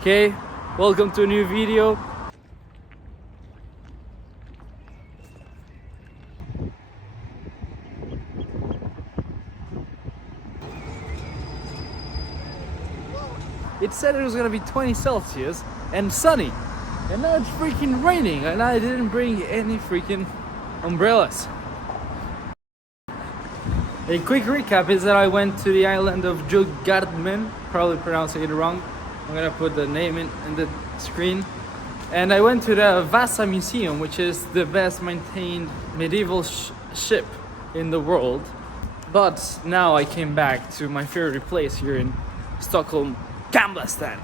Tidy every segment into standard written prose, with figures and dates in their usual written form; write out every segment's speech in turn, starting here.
Okay, welcome to a new video. It said it was gonna be 20 Celsius and sunny, and now it's freaking raining, and I didn't bring any freaking umbrellas. A quick recap is that I went to the island of Jugartmen, probably pronouncing it wrong. I'm gonna put the name in the screen. And I went to the Vasa Museum, which is the best maintained medieval ship in the world. But now I came back to my favorite place here in Stockholm, Gamblestan.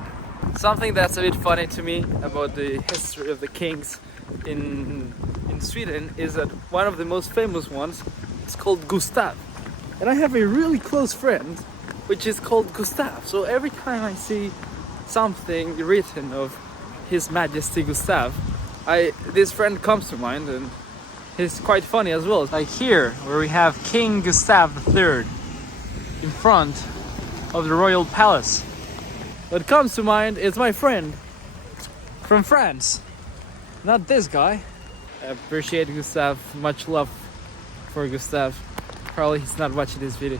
Something that's a bit funny to me about the history of the kings in Sweden is that one of the most famous ones is called Gustav. And I have a really close friend which is called Gustav. So every time I see something written of His Majesty Gustav, this friend comes to mind, and he's quite funny as well. Like here, where we have King Gustav III in front of the royal palace. What comes to mind is my friend from France, not this guy. I appreciate Gustav, much love for Gustav. Probably he's not watching this video,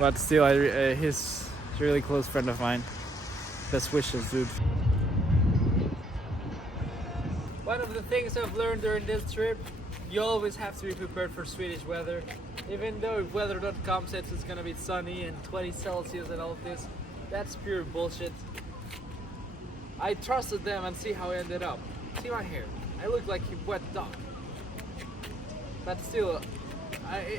but still, he's a really close friend of mine. Best wishes, dude. One of the things I've learned during this trip, you always have to be prepared for Swedish weather. Even though if weather.com says it's gonna be sunny and 20 Celsius and all of this, that's pure bullshit. I trusted them and see how I ended up. See my hair? I look like a wet dog. But still,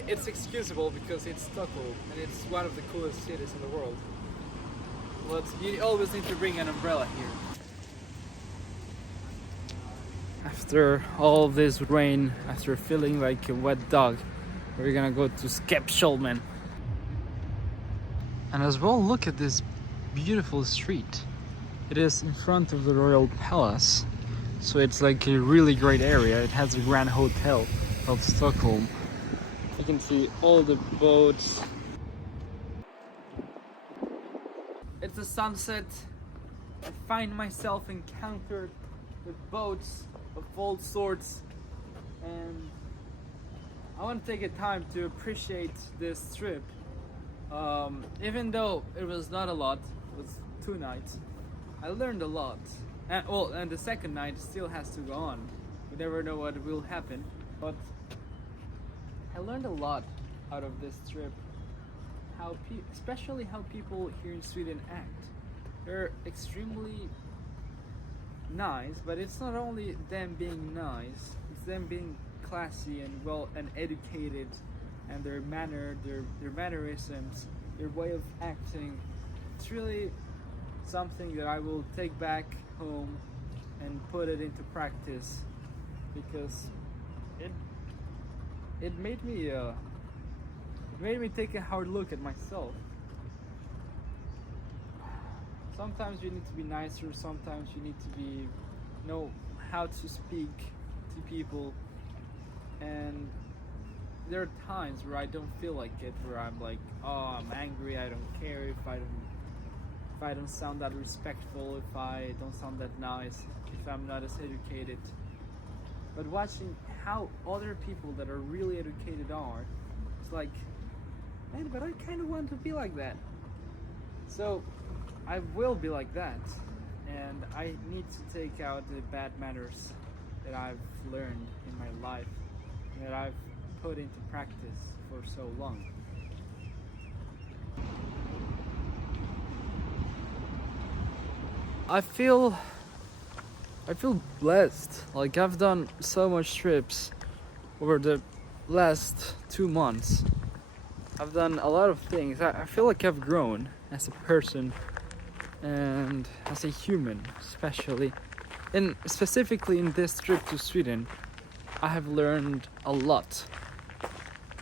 it's excusable because it's Stockholm and it's one of the coolest cities in the world. But you always need to bring an umbrella here. After all this rain, after feeling like a wet dog, we're gonna go to Stockholm. And as well, look at this beautiful street. It is in front of the royal palace, so it's like a really great area. It has a grand hotel of Stockholm. You can see all the boats. It's the sunset. I find myself encountered with boats of all sorts, and I want to take a time to appreciate this trip. Even though it was not a lot, it was 2 nights, I learned a lot. And the second night still has to go on. We never know what will happen, but I learned a lot out of this trip. Especially how people here in Sweden act. They're extremely nice, but it's not only them being nice, it's them being classy and well and educated, and their mannerisms, their way of acting. It's really something that I will take back home and put it into practice, because it made me take a hard look at myself. Sometimes you need to be nicer, sometimes you need to know how to speak to people, and there are times where I don't feel like it, where I'm like, oh, I'm angry, I don't care if I don't sound that respectful, if I don't sound that nice, if I'm not as educated. But watching how other people that are really educated are, it's like, man, but I kind of want to be like that. So I will be like that, and I need to take out the bad manners that I've learned in my life, that I've put into practice for so long. I feel blessed. Like, I've done so much trips over the last 2 months. I've done a lot of things. I feel like I've grown as a person and as a human, especially. And specifically in this trip to Sweden, I have learned a lot.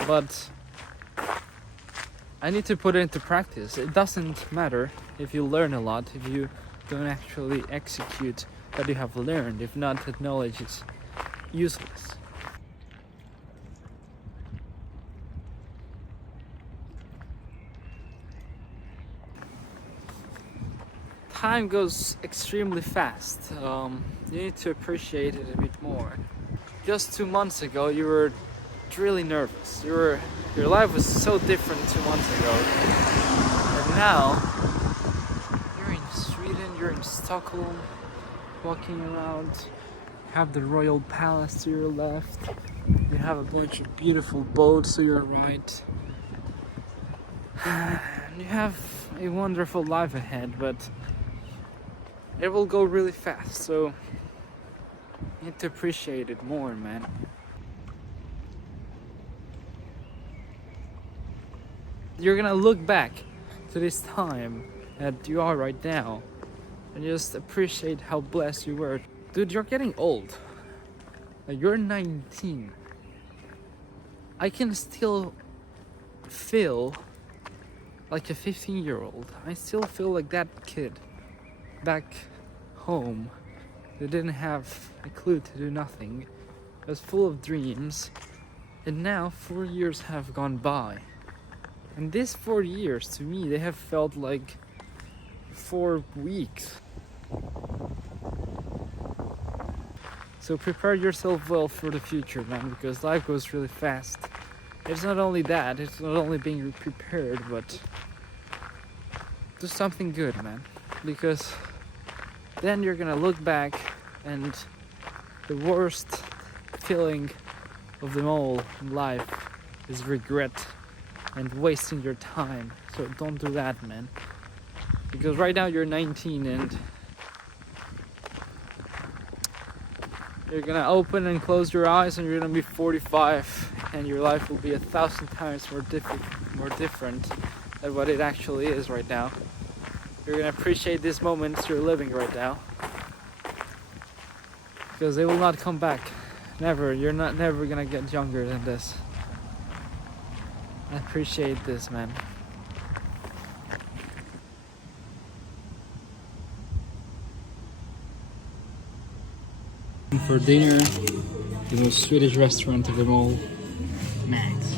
But I need to put it into practice. It doesn't matter if you learn a lot if you don't actually execute what you have learned. If not, that knowledge is useless. time goes extremely fast. You need to appreciate it a bit more. Just 2 months ago, you were really nervous. Your life was so different 2 months ago. And now, you're in Sweden, you're in Stockholm, walking around. You have the royal palace to your left. You have a bunch of beautiful boats to your right. You have a wonderful life ahead, but it will go really fast, so you need to appreciate it more, man. You're gonna look back to this time that you are right now and just appreciate how blessed you were. Dude, you're getting old. Like, you're 19. I can still feel like a 15-year-old. I still feel like that kid back home that didn't have a clue to do nothing. I was full of dreams. And now 4 years have gone by. And these 4 years, to me, they have felt like 4 weeks. So prepare yourself well for the future, man, because life goes really fast. It's not only that, it's not only being prepared, but do something good, man. Because then you're gonna look back and the worst feeling of them all in life is regret and wasting your time. So don't do that, man. Because right now you're 19 and you're gonna open and close your eyes and you're gonna be 45 and your life will be 1,000 times more different than what it actually is right now. You're gonna appreciate these moments you're living right now because they will not come back. Never. You're not never gonna get younger than this. I appreciate this, man. For dinner, the most Swedish restaurant of them all, Max.